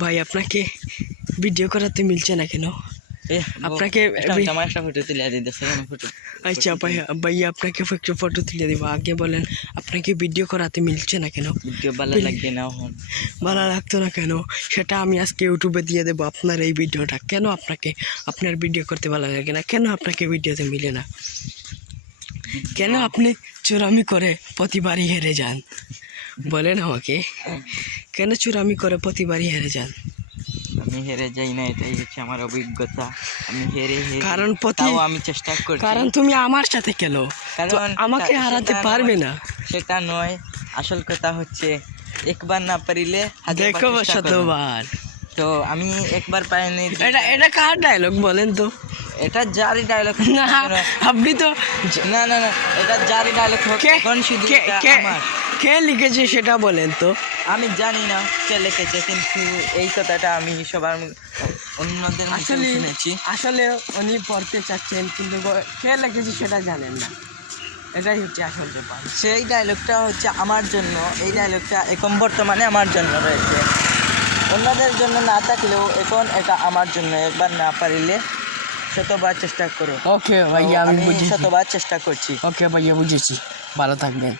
ভাই আপনাকে ভিডিও করাতে মিলছে না কেন? আপনাকে আমার একটা ফটো তুলে দিতে ফটো। আচ্ছা ভাইয়া আপনাকে একটা ফটো তুলে দিব। আগে বলেন আপনাকে ভিডিও করাতে মিলছে না কেন? ভিডিও ভালো লাগে না, ভালো লাগতো না কেন? সেটা আমি আজকে ইউটিউবে দিয়ে দেবো আপনার এই ভিডিওটা। কেন আপনাকে আপনার ভিডিও করতে ভালো লাগে না? কেন আপনাকে ভিডিওতে মিলে না? কেন আপনি চোরামি করে প্রতিবারই হেরে যান? বলেন আমাকে, কেন চোরামি করে প্রতিবারই হেরে যান? আমি হেরে যাই না, এটাই হচ্ছে আমার অভিজ্ঞতা। আমি হেরে কারণ আমি চেষ্টা করি, কারণ তুমি আমার সাথে খেলো, কারণ আমাকে হারাতে পারবে না। সেটা নয়, আসল কথা হচ্ছে একবার না পারিলে দেখো শতবার। তো আমি একবার পাইনি। এটা কার ডায়লগ বলেন তো? এটা জারি ডায়লগ না, আপনি তো না, এটা জারি ডায়লগ শুধু আমার। কে লিখেছে সেটা বলেন তো? আমি জানি না কে লিখেছে, কিন্তু এই কথাটা আমি সবার অন্যদের মুখে শুনেছি। আসলে উনি পড়তে চাচ্ছেন, কিন্তু কে লিখেছে সেটা জানেন না। এটাই হচ্ছে আসল ব্যাপার। সেই ডায়লগটা হচ্ছে আমার জন্য, এই ডায়লগটা এখন বর্তমানে আমার জন্য রয়েছে, অন্যদের জন্য না থাকলেও এখন এটা আমার জন্য। একবার না পারিলে শতবার চেষ্টা করো। ওকে ভাইয়া, আমি বুঝেছি। শতবার চেষ্টা করছি। ওকে ভাইয়া, বুঝেছি। ভালো থাকবেন।